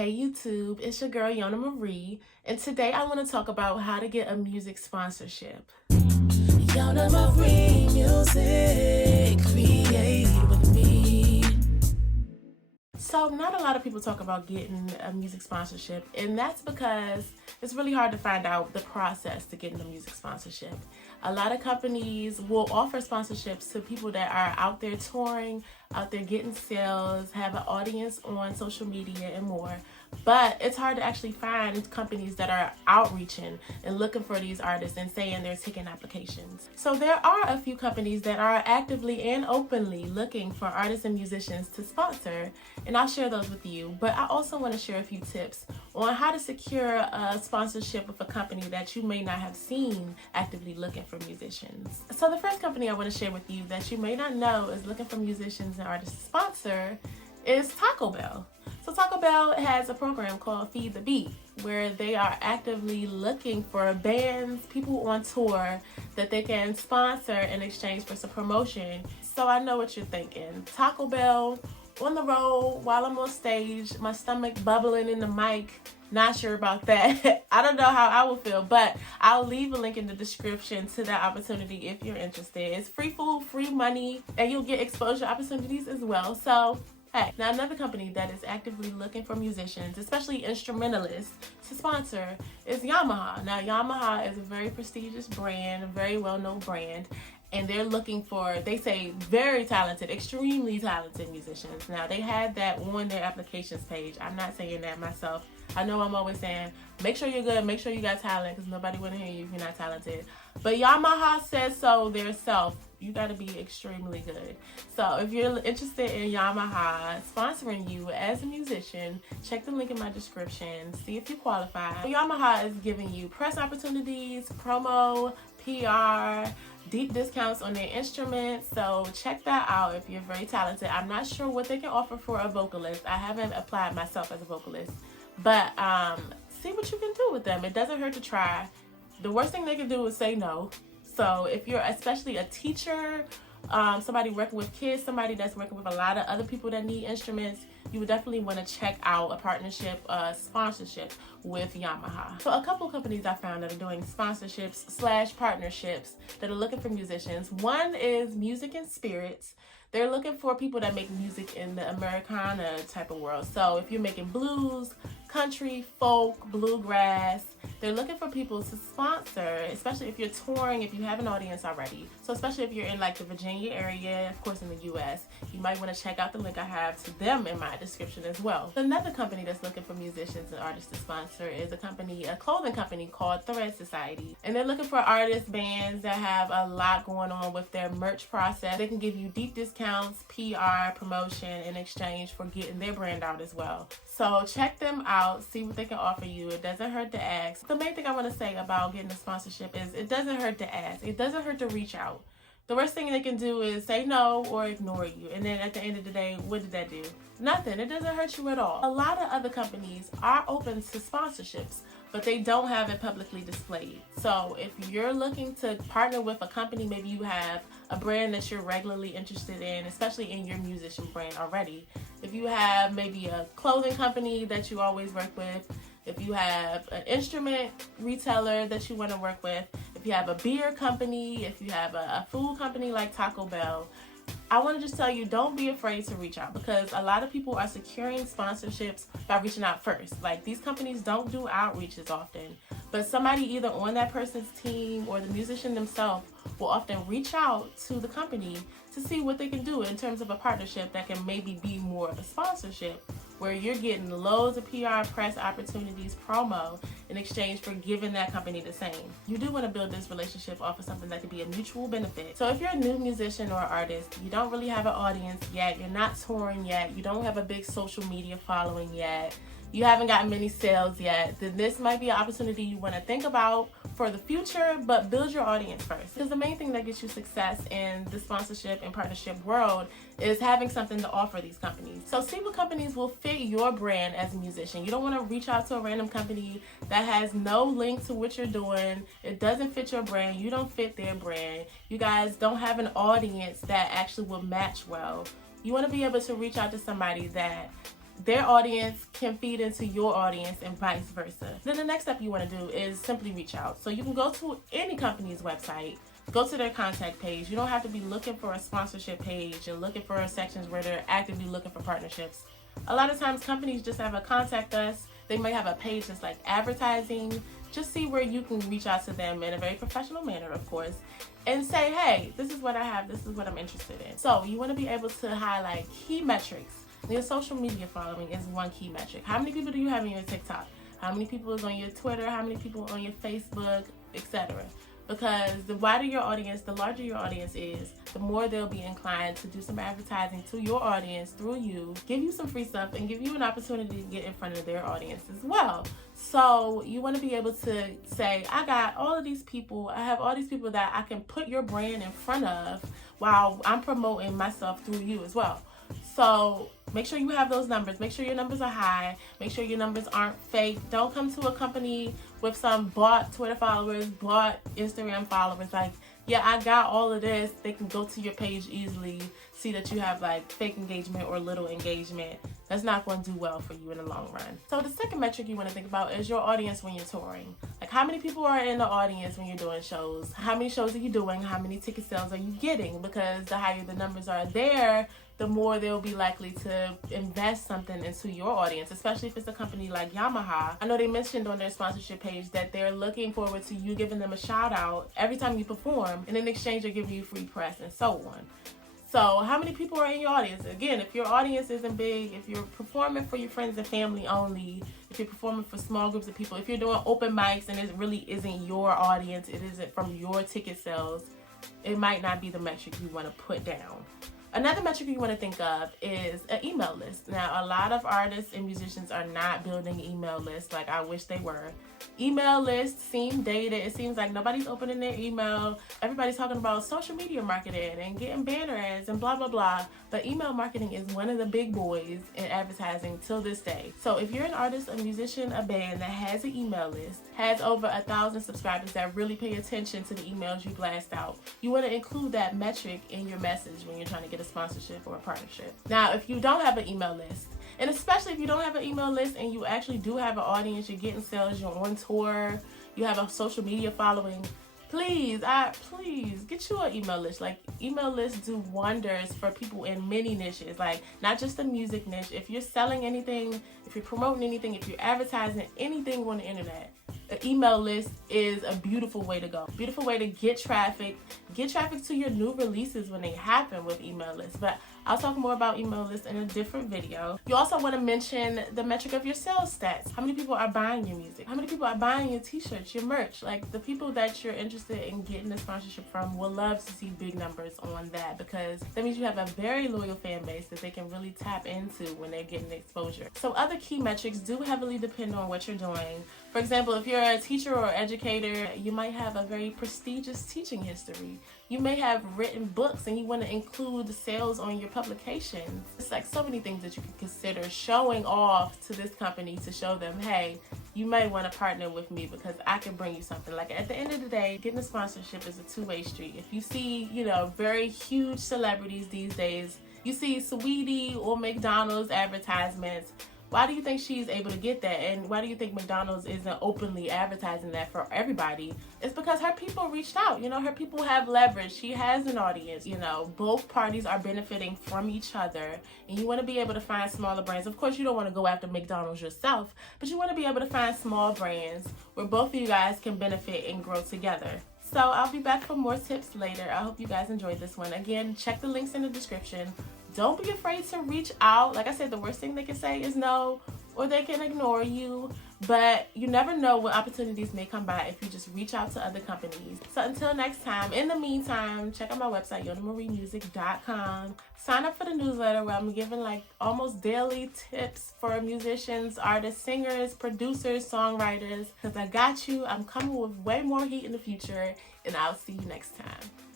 Hey YouTube, it's your girl Yona Marie, and today I want to talk about how to get a music sponsorship. Yona Marie Music, create with me. So not a lot of people talk about getting a music sponsorship, and that's because it's really hard to find out the process to getting a music sponsorship. A lot of companies will offer sponsorships to people that are out there touring, out there getting sales, have an audience on social media and more. But it's hard to actually find companies that are outreaching and looking for these artists and saying they're taking applications. So there are a few companies that are actively and openly looking for artists and musicians to sponsor, and I'll share those with you. But I also want to share a few tips on how to secure a sponsorship with a company that you may not have seen actively looking for musicians. So the first company I want to share with you that you may not know is looking for musicians and artists to sponsor is Taco Bell. So Taco Bell has a program called Feed the Beat, where they are actively looking for bands, people on tour that they can sponsor in exchange for some promotion. So I know what you're thinking. Taco Bell on the road while I'm on stage, my stomach bubbling in the mic. Not sure about that. I don't know how I will feel, but I'll leave a link in the description to that opportunity if you're interested. It's free food, free money, and you'll get exposure opportunities as well. So hey, now another company that is actively looking for musicians, especially instrumentalists, to sponsor is YAMAHA. Now YAMAHA is a very prestigious brand, a very well-known brand, and they're looking for, they say, very talented, extremely talented musicians. Now they have that on their applications page. I'm not saying that myself. I know I'm always saying, make sure you're good, make sure you got talent, because nobody want to hear you if you're not talented. But YAMAHA says so themselves. You got to be extremely good. So if you're interested in YAMAHA sponsoring you as a musician, check the link in my description, see if you qualify. YAMAHA is giving you press opportunities, promo, PR, deep discounts on their instruments. So check that out if you're very talented. I'm not sure what they can offer for a vocalist. I haven't applied myself as a vocalist, but see what you can do with them. It doesn't hurt to try. The worst thing they can do is say no. So if you're especially a teacher, somebody working with kids, somebody that's working with a lot of other people that need instruments, you would definitely want to check out a partnership, sponsorship with YAMAHA. So a couple of companies I found that are doing sponsorships / partnerships that are looking for musicians. One is Music and Spirits. They're looking for people that make music in the Americana type of world. So if you're making blues, country, folk, bluegrass, they're looking for people to sponsor, especially if you're touring, if you have an audience already. So especially if you're in like the Virginia area, of course in the US, you might want to check out the link I have to them in my description as well. Another company that's looking for musicians and artists to sponsor is a clothing company called Thread Society. And they're looking for artists, bands that have a lot going on with their merch process. They can give you deep discounts, PR, promotion in exchange for getting their brand out as well. So check them out, see what they can offer you. It doesn't hurt to ask. The main thing I want to say about getting a sponsorship is it doesn't hurt to ask. It doesn't hurt to reach out. The worst thing they can do is say no or ignore you. And then at the end of the day, what did that do? Nothing. It doesn't hurt you at all. A lot of other companies are open to sponsorships, but they don't have it publicly displayed. So if you're looking to partner with a company, maybe you have a brand that you're regularly interested in, especially in your musician brand already. If you have maybe a clothing company that you always work with, if you have an instrument retailer that you want to work with, if you have a beer company, if you have a food company like Taco Bell, I want to just tell you, don't be afraid to reach out, because a lot of people are securing sponsorships by reaching out first. Like, these companies don't do outreaches often, but somebody either on that person's team or the musician themselves will often reach out to the company to see what they can do in terms of a partnership that can maybe be more of a sponsorship, where you're getting loads of PR, press opportunities, promo, in exchange for giving that company the same. You do want to build this relationship off of something that could be a mutual benefit. So if you're a new musician or artist, you don't really have an audience yet, you're not touring yet, you don't have a big social media following yet, you haven't gotten many sales yet, then this might be an opportunity you want to think about for the future, but build your audience first. Because the main thing that gets you success in the sponsorship and partnership world is having something to offer these companies. So see what companies will fit your brand as a musician. You don't want to reach out to a random company that has no link to what you're doing. It doesn't fit your brand. You don't fit their brand. You guys don't have an audience that actually will match well. You want to be able to reach out to somebody that their audience can feed into your audience and vice versa. Then the next step you want to do is simply reach out. So you can go to any company's website, go to their contact page. You don't have to be looking for a sponsorship page and looking for sections where they're actively looking for partnerships. A lot of times companies just have a contact us. They might have a page that's like advertising. Just see where you can reach out to them in a very professional manner, of course, and say, hey, this is what I have, this is what I'm interested in. So you want to be able to highlight key metrics. Your social media following is one key metric. How many people do you have on your TikTok? How many people is on your Twitter? How many people on your Facebook, etc.? Because the wider your audience, the larger your audience is, the more they'll be inclined to do some advertising to your audience through you, give you some free stuff, and give you an opportunity to get in front of their audience as well. So you want to be able to say, I got all of these people, I have all these people that I can put your brand in front of while I'm promoting myself through you as well. So make sure you have those numbers. Make sure your numbers are high. Make sure your numbers aren't fake. Don't come to a company with some bought Twitter followers, bought Instagram followers. Like, yeah, I got all of this. They can go to your page easily, see that you have like fake engagement or little engagement. That's not going to do well for you in the long run. So the second metric you want to think about is your audience when you're touring. Like, how many people are in the audience when you're doing shows? How many shows are you doing? How many ticket sales are you getting? Because the higher the numbers are there, the more they'll be likely to invest something into your audience, especially if it's a company like YAMAHA. I know they mentioned on their sponsorship page that they're looking forward to you giving them a shout out every time you perform, and in exchange they're giving you free press and so on. So how many people are in your audience? Again, if your audience isn't big, if you're performing for your friends and family only, if you're performing for small groups of people, if you're doing open mics and it really isn't your audience, it isn't from your ticket sales, it might not be the metric you want to put down. Another metric you want to think of is an email list. Now, a lot of artists and musicians are not building email lists like I wish they were. Email lists seem dated. It seems like nobody's opening their email. Everybody's talking about social media marketing and getting banner ads and blah, blah, blah. But email marketing is one of the big boys in advertising till this day. So if you're an artist, a musician, a band that has an email list, has over 1,000 subscribers that really pay attention to the emails you blast out, you want to include that metric in your message when you're trying to get a sponsorship or a partnership. Now, if you don't have an email list, and especially if you don't have an email list and you actually do have an audience, you're getting sales, you're on tour, you have a social media following, please get you an email list. Like, email lists do wonders for people in many niches, like not just the music niche. If you're selling anything, if you're promoting anything, if you're advertising anything on the internet, an email list is a beautiful way to go. Beautiful way to get traffic to your new releases when they happen with email lists. But I'll talk more about email lists in a different video. You also want to mention the metric of your sales stats. How many people are buying your music? How many people are buying your t-shirts, your merch? Like, the people that you're interested in getting a sponsorship from will love to see big numbers on that, because that means you have a very loyal fan base that they can really tap into when they're getting exposure. So other key metrics do heavily depend on what you're doing. For example, if you're a teacher or educator, you might have a very prestigious teaching history. You may have written books and you want to include the sales on your publications. It's like so many things that you can consider showing off to this company to show them, hey, you may want to partner with me because I can bring you something. Like, at the end of the day, getting a sponsorship is a two-way street. If you see, very huge celebrities these days, you see Sweetie or McDonald's advertisements, why do you think she's able to get that? And why do you think McDonald's isn't openly advertising that for everybody? It's because her people reached out. Her people have leverage. She has an audience. Both parties are benefiting from each other. And you want to be able to find smaller brands. Of course, you don't want to go after McDonald's yourself, but you want to be able to find small brands where both of you guys can benefit and grow together. So I'll be back for more tips later. I hope you guys enjoyed this one. Again, check the links in the description. Don't be afraid to reach out. Like I said, the worst thing they can say is no, or they can ignore you. But you never know what opportunities may come by if you just reach out to other companies. So until next time, in the meantime, check out my website, YonaMarieMusic.com. Sign up for the newsletter where I'm giving like almost daily tips for musicians, artists, singers, producers, songwriters. Because I got you. I'm coming with way more heat in the future. And I'll see you next time.